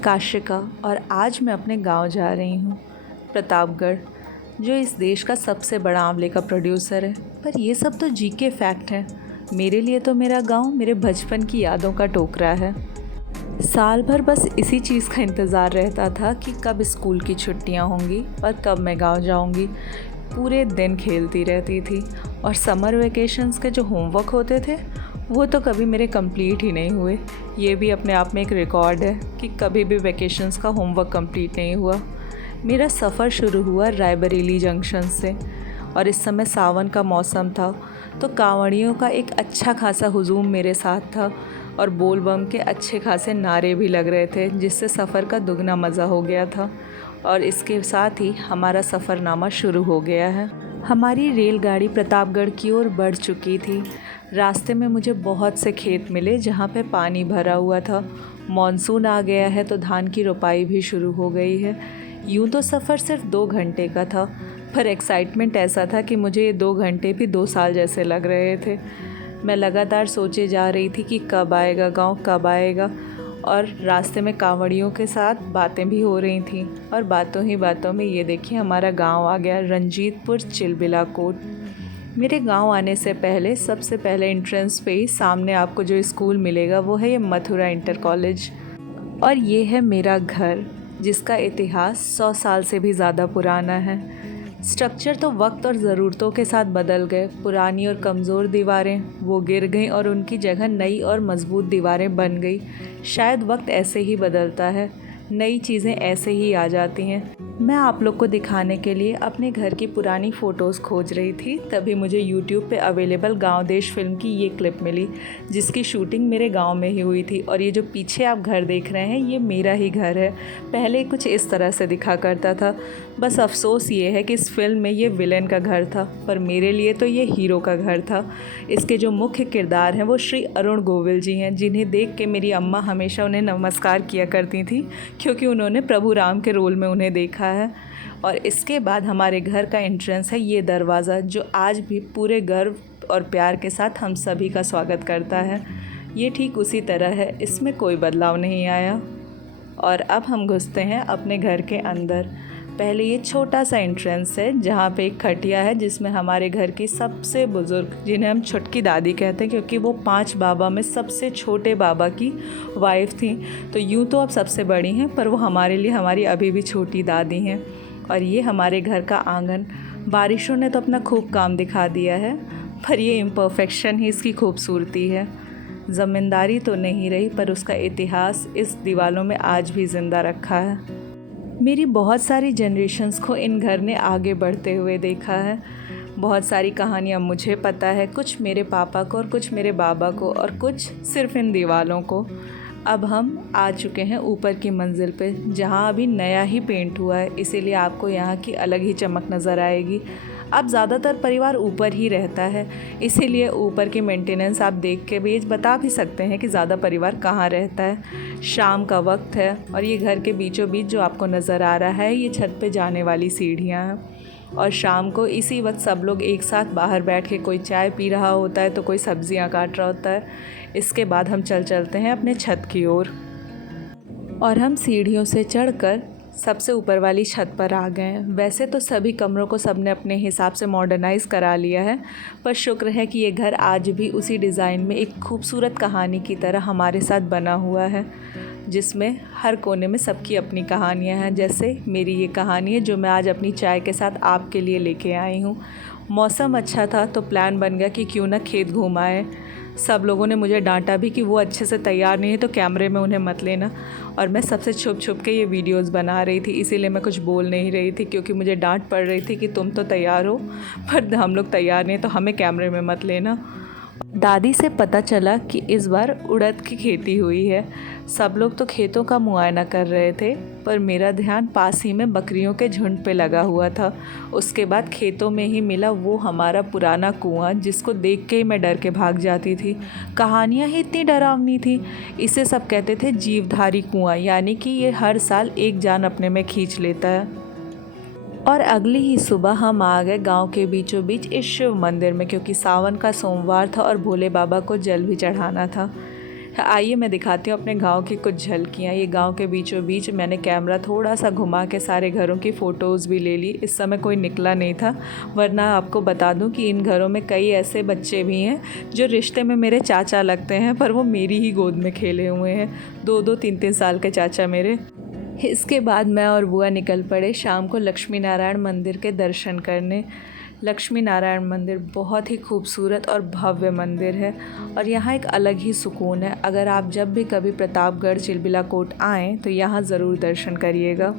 काशिका और आज मैं अपने गांव जा रही हूँ, प्रतापगढ़, जो इस देश का सबसे बड़ा आंवले का प्रोड्यूसर है। पर ये सब तो जीके फैक्ट हैं। मेरे लिए तो मेरा गांव मेरे बचपन की यादों का टोकरा है। साल भर बस इसी चीज़ का इंतज़ार रहता था कि कब स्कूल की छुट्टियाँ होंगी और कब मैं गांव जाऊंगी। पूरे दिन खेलती रहती थी और समर वेकेशंस के जो होमवर्क होते थे वो तो कभी मेरे कंप्लीट ही नहीं हुए। ये भी अपने आप में एक रिकॉर्ड है कि कभी भी वेकेशंस का होमवर्क कंप्लीट नहीं हुआ। मेरा सफ़र शुरू हुआ रायबरेली जंक्शन से और इस समय सावन का मौसम था, तो कांवड़ियों का एक अच्छा खासा हुजूम मेरे साथ था और बोल बम के अच्छे खासे नारे भी लग रहे थे, जिससे सफ़र का दुगना मज़ा हो गया था। और इसके साथ ही हमारा सफ़रनामा शुरू हो गया है। हमारी रेलगाड़ी प्रतापगढ़ की ओर बढ़ चुकी थी। रास्ते में मुझे बहुत से खेत मिले जहाँ पे पानी भरा हुआ था। मॉनसून आ गया है तो धान की रोपाई भी शुरू हो गई है। यूँ तो सफ़र सिर्फ 2 घंटे का था, पर एक्साइटमेंट ऐसा था कि मुझे ये 2 घंटे भी 2 साल जैसे लग रहे थे। मैं लगातार सोचे जा रही थी कि कब आएगा गांव, कब आएगा। और रास्ते में कांवड़ियों के साथ बातें भी हो रही थीं और बातों ही बातों में ये देखिए हमारा गांव आ गया, रंजीतपुर चिलबिला कोट। मेरे गांव आने से पहले सबसे पहले एंट्रेंस पे ही सामने आपको जो स्कूल मिलेगा वो है ये मथुरा इंटर कॉलेज। और ये है मेरा घर, जिसका इतिहास 100 साल से भी ज़्यादा पुराना है। स्ट्रक्चर तो वक्त और ज़रूरतों के साथ बदल गए। पुरानी और कमज़ोर दीवारें वो गिर गईं और उनकी जगह नई और मज़बूत दीवारें बन गई। शायद वक्त ऐसे ही बदलता है, नई चीज़ें ऐसे ही आ जाती हैं। मैं आप लोग को दिखाने के लिए अपने घर की पुरानी फ़ोटोज़ खोज रही थी, तभी मुझे YouTube पे अवेलेबल गांव देश फिल्म की ये क्लिप मिली, जिसकी शूटिंग मेरे गांव में ही हुई थी। और ये जो पीछे आप घर देख रहे हैं ये मेरा ही घर है। पहले कुछ इस तरह से दिखा करता था। बस अफसोस ये है कि इस फिल्म में ये विलेन का घर था, पर मेरे लिए तो ये हीरो का घर था। इसके जो मुख्य किरदार हैं वो श्री अरुण गोविल जी हैं, जिन्हें देख के मेरी अम्मा हमेशा उन्हें नमस्कार किया करती थी, क्योंकि उन्होंने प्रभु राम के रोल में उन्हें देखा है। और इसके बाद हमारे घर का एंट्रेंस है ये दरवाज़ा, जो आज भी पूरे गर्व और प्यार के साथ हम सभी का स्वागत करता है। ये ठीक उसी तरह है, इसमें कोई बदलाव नहीं आया। और अब हम घुसते हैं अपने घर के अंदर। पहले ये छोटा सा एंट्रेंस है जहाँ पे एक खटिया है, जिसमें हमारे घर की सबसे बुज़ुर्ग, जिन्हें हम छुटकी दादी कहते हैं क्योंकि वो 5 बाबा में सबसे छोटे बाबा की वाइफ थी। तो यूँ तो अब सबसे बड़ी हैं, पर वो हमारे लिए हमारी अभी भी छोटी दादी हैं। और ये हमारे घर का आंगन। बारिशों ने तो अपना खूब काम दिखा दिया है, पर ये इम्परफेक्शन ही इसकी खूबसूरती है। ज़मींदारी तो नहीं रही, पर उसका इतिहास इस दीवारों में आज भी ज़िंदा रखा है। मेरी बहुत सारी जनरेशन्स को इन घर ने आगे बढ़ते हुए देखा है। बहुत सारी कहानियाँ मुझे पता है, कुछ मेरे पापा को और कुछ मेरे बाबा को और कुछ सिर्फ इन दीवारों को। अब हम आ चुके हैं ऊपर की मंजिल पे, जहाँ अभी नया ही पेंट हुआ है, इसीलिए आपको यहाँ की अलग ही चमक नज़र आएगी। अब ज़्यादातर परिवार ऊपर ही रहता है, इसीलिए ऊपर की मेंटेनेंस आप देख के भी बता भी सकते हैं कि ज़्यादा परिवार कहाँ रहता है। शाम का वक्त है और ये घर के बीचों बीच जो आपको नज़र आ रहा है ये छत पे जाने वाली सीढ़ियाँ हैं। और शाम को इसी वक्त सब लोग एक साथ बाहर बैठ के कोई चाय पी रहा होता है तो कोई सब्जियां काट रहा होता है। इसके बाद हम चलते हैं अपने छत की ओर और हम सीढ़ियों से चढ़कर सबसे ऊपर वाली छत पर आ गए हैं। वैसे तो सभी कमरों को सबने अपने हिसाब से मॉडर्नाइज़ करा लिया है, पर शुक्र है कि ये घर आज भी उसी डिज़ाइन में एक खूबसूरत कहानी की तरह हमारे साथ बना हुआ है, जिसमें हर कोने में सबकी अपनी कहानियाँ हैं। जैसे मेरी ये कहानी है जो मैं आज अपनी चाय के साथ आपके लिए लेके आई हूँ। मौसम अच्छा था तो प्लान बन गया कि क्यों ना खेत घूम आए। सब लोगों ने मुझे डांटा भी कि वो अच्छे से तैयार नहीं है तो कैमरे में उन्हें मत लेना, और मैं सबसे छुप छुप के ये वीडियोस बना रही थी, इसीलिए मैं कुछ बोल नहीं रही थी, क्योंकि मुझे डांट पड़ रही थी कि तुम तो तैयार हो पर हम लोग तैयार नहीं तो हमें कैमरे में मत लेना। दादी से पता चला कि इस बार उड़द की खेती हुई है। सब लोग तो खेतों का मुआयना कर रहे थे, पर मेरा ध्यान पास ही में बकरियों के झुंड पे लगा हुआ था। उसके बाद खेतों में ही मिला वो हमारा पुराना कुआं, जिसको देख के ही मैं डर के भाग जाती थी। कहानियाँ ही इतनी डरावनी थी। इसे सब कहते थे जीवधारी कुआं, यानी कि ये हर साल एक जान अपने में खींच लेता है। और अगली ही सुबह हम आ गए गांव के बीचों बीच इस शिव मंदिर में, क्योंकि सावन का सोमवार था और भोले बाबा को जल भी चढ़ाना था। आइए मैं दिखाती हूँ अपने गांव की कुछ झलकियाँ। ये गांव के बीचों बीच मैंने कैमरा थोड़ा सा घुमा के सारे घरों की फ़ोटोज़ भी ले ली। इस समय कोई निकला नहीं था, वरना आपको बता दूँ कि इन घरों में कई ऐसे बच्चे भी हैं जो रिश्ते में मेरे चाचा लगते हैं, पर वो मेरी ही गोद में खेले हुए हैं। 2-2 3-3 साल के चाचा मेरे। इसके बाद मैं और बुआ निकल पड़े शाम को लक्ष्मी नारायण मंदिर के दर्शन करने। लक्ष्मी नारायण मंदिर बहुत ही खूबसूरत और भव्य मंदिर है और यहाँ एक अलग ही सुकून है। अगर आप जब भी कभी प्रतापगढ़ चिलबिला कोट आएँ तो यहाँ ज़रूर दर्शन करिएगा।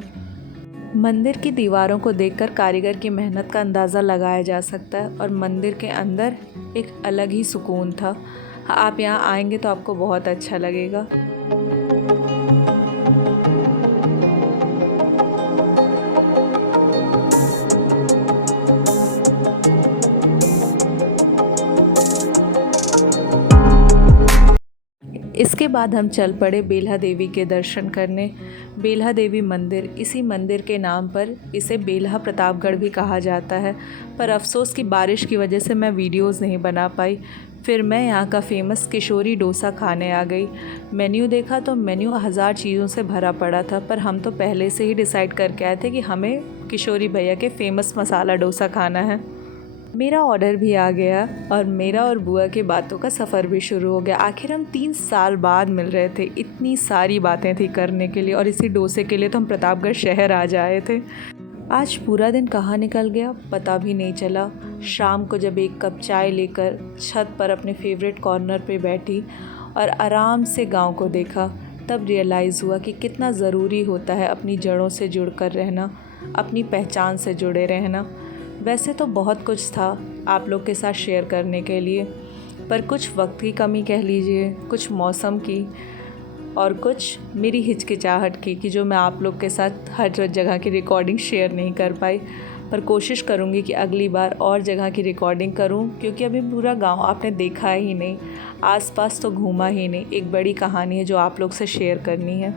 मंदिर की दीवारों को देखकर कारीगर की मेहनत का अंदाज़ा लगाया जा सकता है और मंदिर के अंदर एक अलग ही सुकून था। आप यहाँ आएंगे तो आपको बहुत अच्छा लगेगा। इसके बाद हम चल पड़े बेल्हा देवी के दर्शन करने। बेल्हा देवी मंदिर, इसी मंदिर के नाम पर इसे बेल्हा प्रतापगढ़ भी कहा जाता है, पर अफ़सोस की बारिश की वजह से मैं वीडियोस नहीं बना पाई। फिर मैं यहाँ का फ़ेमस किशोरी डोसा खाने आ गई। मेन्यू देखा तो मेन्यू 1000 चीज़ों से भरा पड़ा था, पर हम तो पहले से ही डिसाइड करके आए थे कि हमें किशोरी भैया के फ़ेमस मसाला डोसा खाना है। मेरा ऑर्डर भी आ गया और मेरा और बुआ की बातों का सफ़र भी शुरू हो गया। आखिर हम 3 साल बाद मिल रहे थे, इतनी सारी बातें थी करने के लिए और इसी डोसे के लिए तो हम प्रतापगढ़ शहर आ जाए थे। आज पूरा दिन कहाँ निकल गया पता भी नहीं चला। शाम को जब एक कप चाय लेकर छत पर अपने फेवरेट कॉर्नर पे बैठी और आराम से गांव को देखा, तब रियलाइज़ हुआ कि कितना ज़रूरी होता है अपनी जड़ों से जुड़कर रहना, अपनी पहचान से जुड़े रहना। वैसे तो बहुत कुछ था आप लोग के साथ शेयर करने के लिए, पर कुछ वक्त की कमी कह लीजिए, कुछ मौसम की और कुछ मेरी हिचकिचाहट की कि जो मैं आप लोग के साथ हर जगह की रिकॉर्डिंग शेयर नहीं कर पाई। पर कोशिश करूँगी कि अगली बार और जगह की रिकॉर्डिंग करूँ, क्योंकि अभी पूरा गांव आपने देखा ही नहीं, आसपास तो घूमा ही नहीं। एक बड़ी कहानी है जो आप लोग से शेयर करनी है।